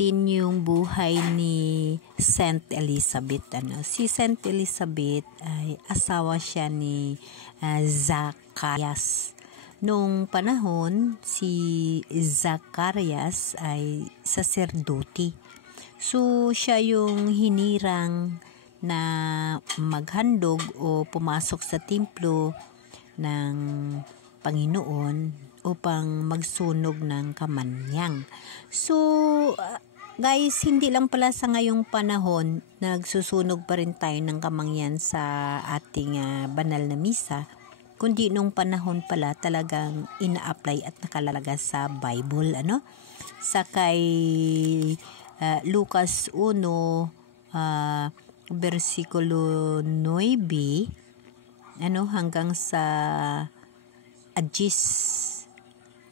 natin yung buhay ni Saint Elizabeth. Si Saint Elizabeth ay asawa siya ni Zacharias. Nung panahon, si Zacharias ay saserdote. So, siya yung hinirang na maghandog o pumasok sa templo ng Panginoon upang magsunog ng kamanyang. So, guys, hindi lang pala sa ngayong panahon nagsusunog pa rin tayo ng kamangyan sa ating banal na misa, kundi nung panahon pala talagang ina-apply at nakalagay sa Bible, sa kay Lucas 1 versikulo 9 hanggang sa Agis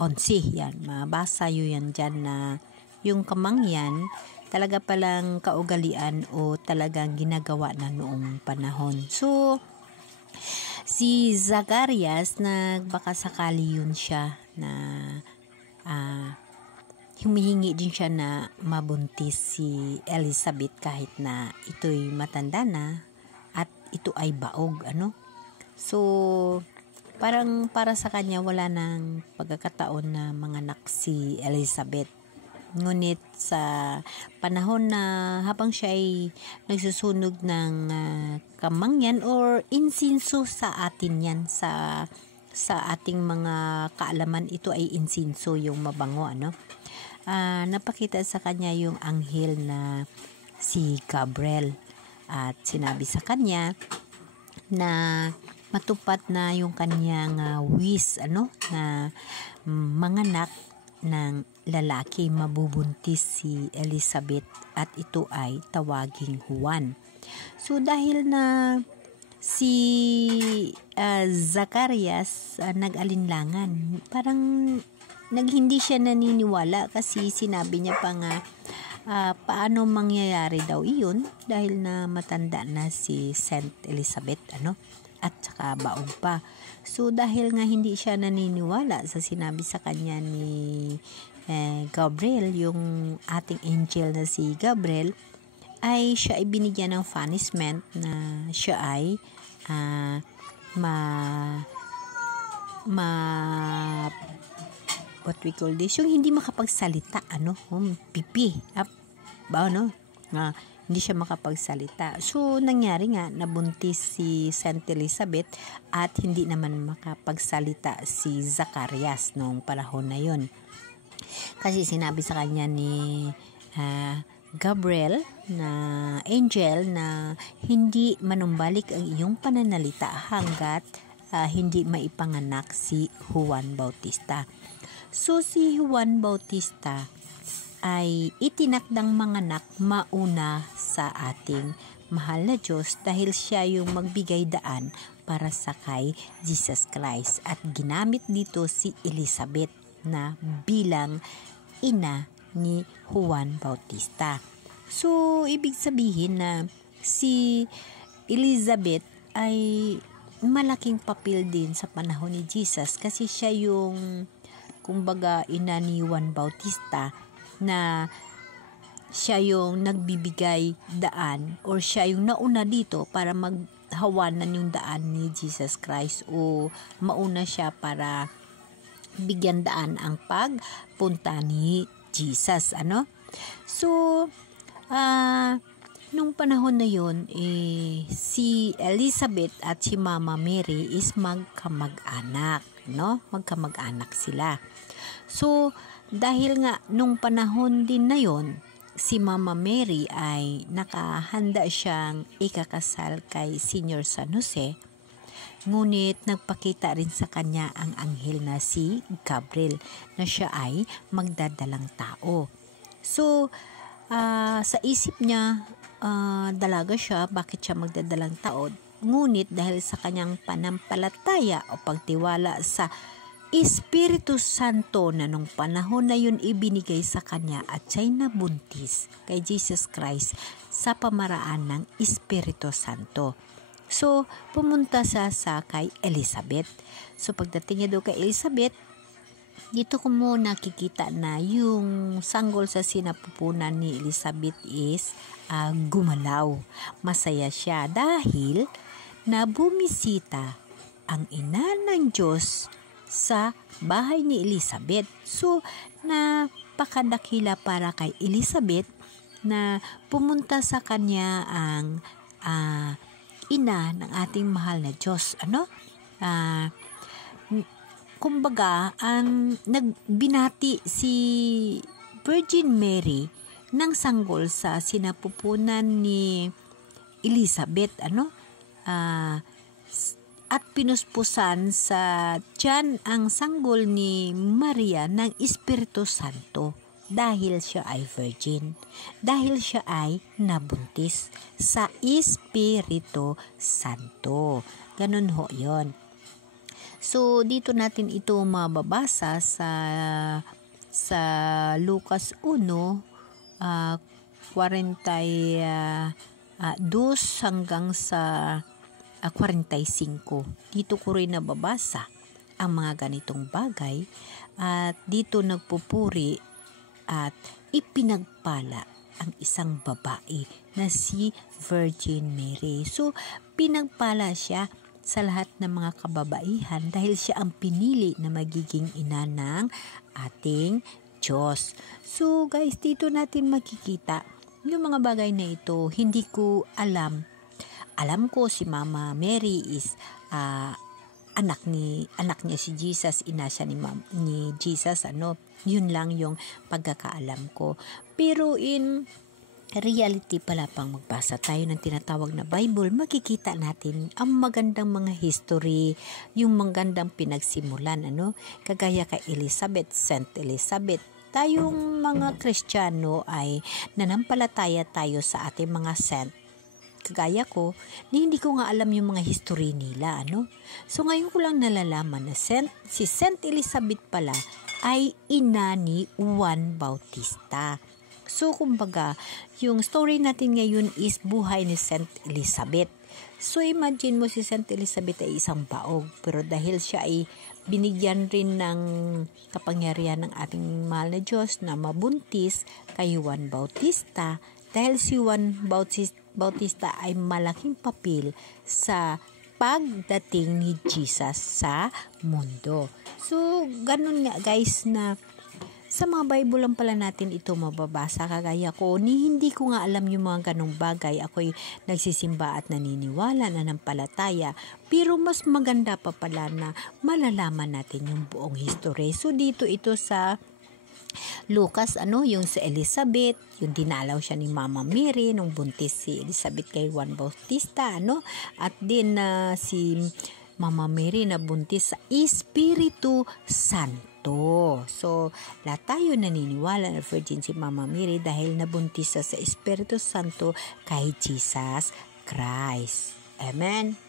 11, yan, mabasa yun yan dyan na yung kamangyan talaga palang kaugalian o talagang ginagawa na noong panahon. So, si Zacharias, baka sakali yun siya na humihingi din siya na mabuntis si Elizabeth kahit na ito'y matanda na at ito ay baog, So, parang para sa kanya wala nang pagkakataon na manganak si Elizabeth. Ngunit sa panahon na habang siya ay nagsusunog ng kamangyan or insinso sa atin yan, sa ating mga kaalaman, ito ay insinso, yung mabango, napakita sa kanya yung anghel na si Gabriel at sinabi sa kanya na matupad na yung kanyang wish, na manganak ng lalaki, mabubuntis si Elizabeth at ito ay tawaging Juan. So dahil na si Zacharias nag-alinlangan, parang hindi siya naniniwala kasi sinabi niya pa nga paano mangyayari daw iyon dahil na matanda na si Saint Elizabeth, at saka baog pa. So dahil nga hindi siya naniniwala sa sinabi sa kanya ni Gabriel, yung ating angel na si Gabriel, ay siya ay binigyan ng punishment na siya ay what we call this, yung hindi makapagsalita, pipi, hindi siya makapagsalita. So, nangyari nga, nabuntis si Saint Elizabeth at hindi naman makapagsalita si Zacharias noong panahon na yon. Kasi sinabi sa kanya ni Gabriel na angel na hindi manumbalik ang iyong pananalita hanggat hindi maipanganak si Juan Bautista. So, si Juan Bautista ay itinakdang manganak mauna sa ating mahal na Diyos dahil siya yung magbigay daan para sa kay Jesus Christ, at ginamit dito si Elizabeth na bilang ina ni Juan Bautista. So, ibig sabihin na si Elizabeth ay malaking papel din sa panahon ni Jesus kasi siya yung kumbaga ina ni Juan Bautista, na siya yung nagbibigay daan or siya yung nauna dito para maghawanan yung daan ni Jesus Christ, o mauna siya para bigyan daan ang pagpunta ni Jesus, So, nung panahon na yun, si Elizabeth at si Mama Mary is magkamag-anak, magkamag-anak sila. So, dahil nga nung panahon din na yon, si Mama Mary ay nakahanda siyang ikakasal kay Senior San Jose, ngunit nagpakita rin sa kanya ang anghel na si Gabriel na siya ay magdadalang tao. So, sa isip niya, dalaga siya, bakit siya magdadalang tao? Ngunit dahil sa kanyang panampalataya o pagtiwala sa Espiritu Santo na nung panahon na yun ibinigay sa kanya at siya'y nabuntis kay Jesus Christ sa pamaraan ng Espiritu Santo. So, pumunta sa kay Elizabeth. So, pagdating niya doon kay Elizabeth, dito ko mo nakikita na yung sanggol sa sinapupunan ni Elizabeth is gumalaw. Masaya siya dahil na bumisita ang ina ng Diyos sa bahay ni Elizabeth. So, napakadakila para kay Elizabeth na pumunta sa kanya ang ina ng ating mahal na Diyos. Kumbaga, nagbinati si Virgin Mary ng sanggol sa sinapupunan ni Elizabeth, at pinuspusan sa tiyan ang sanggol ni Maria ng Espiritu Santo dahil siya ay virgin, dahil siya ay nabuntis sa Espiritu Santo. Ganun ho yon. So, dito natin ito mababasa sa Lucas 1:42 hanggang sa 45. Dito ko rin nababasa ang mga ganitong bagay at dito nagpupuri at ipinagpala ang isang babae na si Virgin Mary. So, pinagpala siya sa lahat ng mga kababaihan dahil siya ang pinili na magiging ina ng ating Diyos. So guys, dito natin makikita yung mga bagay na ito. Hindi ko alam. Alam ko si Mama Mary is anak niya si Jesus, ina siya ni Jesus, yun lang yung pagkakaalam ko. Pero in reality pala, pang magbasa tayo ng tinatawag na Bible, makikita natin ang magandang mga history, yung magandang pinagsimulan, kagaya kay Elizabeth, Saint Elizabeth. Tayong mga Kristiyano ay nanampalataya tayo sa ating mga saint. Kagaya ko, hindi ko nga alam yung mga history nila, So ngayon ko lang nalalaman na si Saint Elizabeth pala ay ina ni Juan Bautista. So, kumbaga, yung story natin ngayon is buhay ni Saint Elizabeth. So, imagine mo si Saint Elizabeth ay isang baog. Pero dahil siya ay binigyan rin ng kapangyarihan ng ating mahal na Diyos na mabuntis kay Juan Bautista, dahil si Juan Bautista ay malaking papel sa pagdating ni Jesus sa mundo. So, ganun nga guys na sa mga Bible lang pala natin ito mababasa. Kagaya ko, hindi ko nga alam yung mga ganong bagay. Ako'y nagsisimba at naniniwala na nampalataya. Pero mas maganda pa pala na malalaman natin yung buong history. So dito ito sa Lucas, yung si Elizabeth, yung dinalaw siya ni Mama Mary nung buntis si Elizabeth kay Juan Bautista, at din si Mama Mary na buntis sa Espiritu Santo. So, lahat tayo naniniwala na virgin si Mama Mary dahil nabuntis sa Espiritu Santo kay Jesus Christ. Amen.